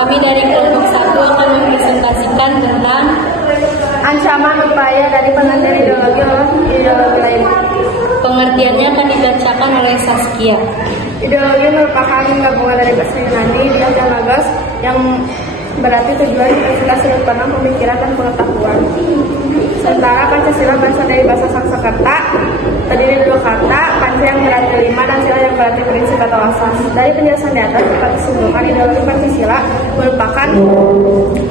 Kami dari kelompok 1 akan mempresentasikan tentang ancaman upaya dari pengertian ideologi oleh ideologi lain. pengertiannya akan dibacakan oleh Saskia. Ideologi merupakan gabungan dari bahasa Yunani dias dan logos yang berarti tujuan, intensitas, sudut pandang, pemikiran, dan pengetahuan. Sementara Pancasila berasal dari bahasa Sanskerta, terdiri dari 2 kata, Panca yang berarti 5 dan Sila yang berarti prinsip atau asas. Dari penjelasan di atas dapat disimpulkan ideologi Pancasila merupakan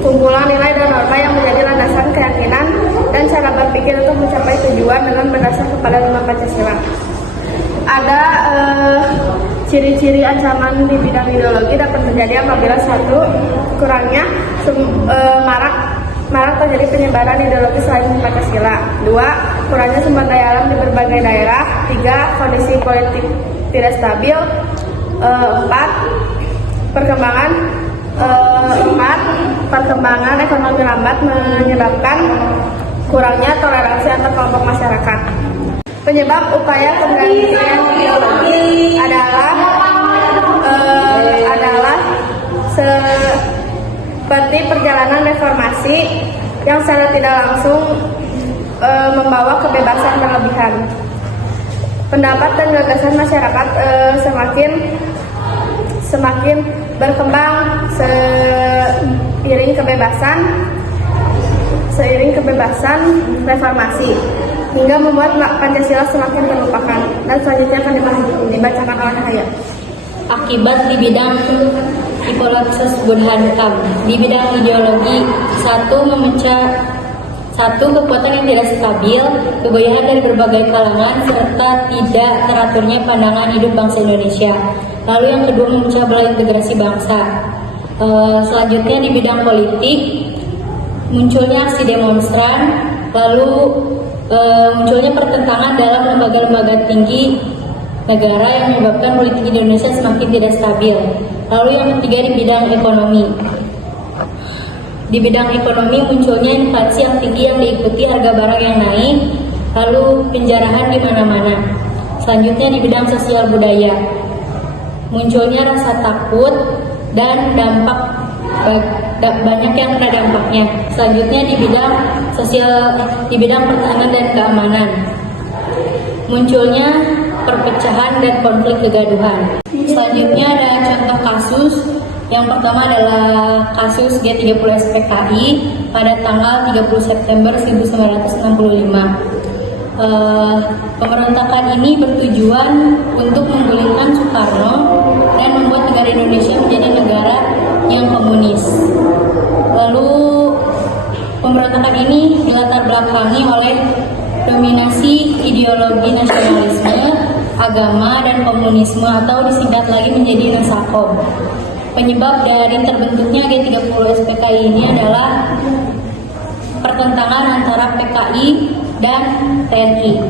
kumpulan nilai dan norma yang menjadi landasan keyakinan dan cara berpikir untuk mencapai tujuan dengan berdasar kepada 5 Pancasila. Ada ciri-ciri ancaman di bidang ideologi dapat terjadi apabila 1. Kurangnya marak terjadi penyebaran ideologi selain Pancasila. 2. Kurangnya sumber daya alam di berbagai daerah. 3. Kondisi politik tidak stabil. 4. Perkembangan ekonomi lambat menyebabkan kurangnya toleransi antar kelompok masyarakat. Penyebab upaya penggantian ideologi adalah seperti perjalanan reformasi yang secara tidak langsung membawa kebebasan berlebihan. Pendapat dan gagasan masyarakat semakin berkembang seiring kebebasan reformasi hingga membuat Pancasila semakin terlupakan. Dan selanjutnya akan dibacakan oleh Haya. Akibat di bidang Hippolytus Burhankam. Di bidang ideologi, 1. Kekuatan yang tidak stabil, kegoyahan dari berbagai kalangan, serta tidak teraturnya pandangan hidup bangsa Indonesia. Lalu yang kedua, memecah belah integrasi bangsa. Selanjutnya di bidang politik, munculnya aksi demonstran, lalu munculnya pertentangan dalam lembaga-lembaga tinggi negara yang menyebabkan politik Indonesia semakin tidak stabil. Lalu yang ketiga di bidang ekonomi. Di bidang ekonomi munculnya inflasi yang tinggi yang diikuti harga barang yang naik, lalu penjarahan di mana-mana. Selanjutnya di bidang sosial budaya. Munculnya rasa takut dan banyak yang kena dampaknya. Selanjutnya di bidang pertahanan dan keamanan. Munculnya perpecahan dan konflik kegaduhan. Selanjutnya ada contoh kasus. Yang pertama adalah kasus G30 SPKI pada tanggal 30 September 1965. Pemberontakan ini bertujuan untuk menggulingkan Soekarno dan membuat negara Indonesia menjadi negara yang komunis. Lalu pemberontakan ini dilatar belakangi oleh dominasi ideologi nasionalisme, agama, dan komunisme atau disingkat lagi menjadi Nasakom. Penyebab dari terbentuknya G30 SPKI ini adalah pertentangan antara PKI dan TNI,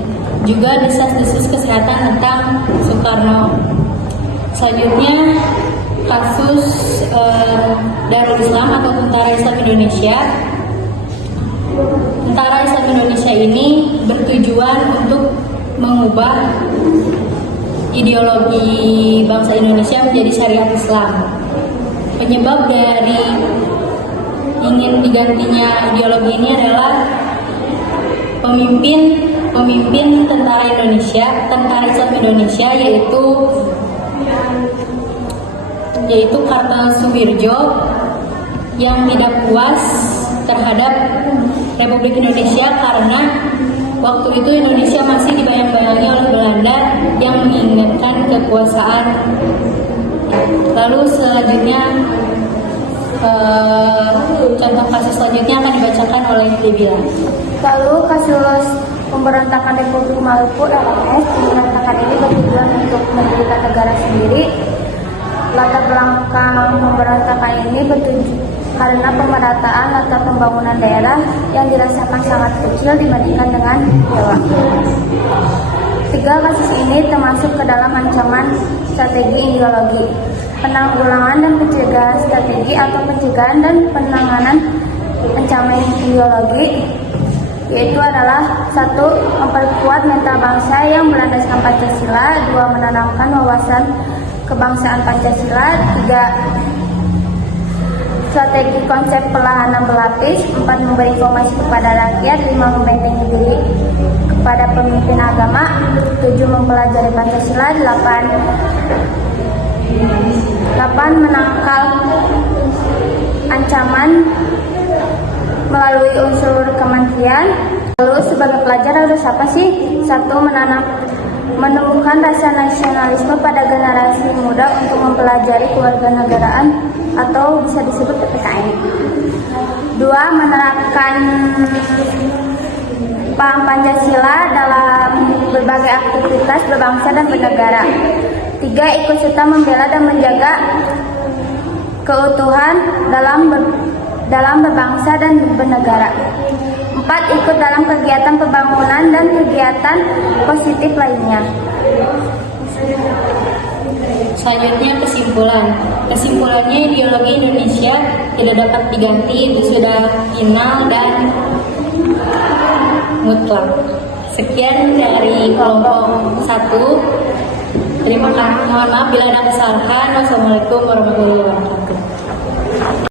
juga desas-desus kesehatan tentang Soekarno. Selanjutnya kasus Darul Islam atau Tentara Islam Indonesia. Tentara Islam Indonesia ini bertujuan untuk mengubah ideologi bangsa Indonesia menjadi syariat Islam. Penyebab dari ingin digantinya ideologi ini adalah pemimpin tentara Islam Indonesia yaitu Kartosuwirjo yang tidak puas terhadap Republik Indonesia karena waktu itu Indonesia masih dibayang-bayangi oleh Belanda yang menginginkan kekuasaan. Lalu selanjutnya contoh kasus selanjutnya akan dibacakan oleh Debila. Lalu kasus pemberontakan Republik Maluku RMS. Pemberontakan ini bertujuan untuk mendirikan negara sendiri. Latar belakang pemberontakan ini karena pemerataan atau pembangunan daerah yang dirasakan sangat kecil dibandingkan dengan Jawa. 3 kasus ini termasuk ke dalam ancaman strategi ideologi, penanggulangan dan pencegahan strategi atau pencegahan dan penanganan ancaman ideologi, yaitu adalah 1. Memperkuat mental bangsa yang berlandaskan Pancasila. 2. Menanamkan wawasan kebangsaan Pancasila. 3. Strategi konsep perlahanan berlapis. 4. Memberi informasi kepada rakyat. 5. Membentengi diri kepada pemimpin agama. 7. Mempelajari Pancasila. 8. Menangkal ancaman melalui unsur kementerian. Lalu sebagai pelajar harus apa sih? 1. Menemukan rasa nasionalisme pada generasi muda untuk mempelajari kewarganegaraan atau bisa disebut PPKN. 2. Menerapkan paham Pancasila dalam berbagai aktivitas berbangsa dan bernegara. 3. Ikut serta membela dan menjaga keutuhan dalam berbangsa dan bernegara. 4. Ikut dalam kegiatan pembangunan dan kegiatan positif lainnya. Selanjutnya kesimpulan. Kesimpulannya, ideologi Indonesia tidak dapat diganti, itu sudah final dan mutlak. Sekian dari kelompok 1. Terima kasih. Mohon maaf bila ada kesalahan. Wassalamualaikum warahmatullahi wabarakatuh.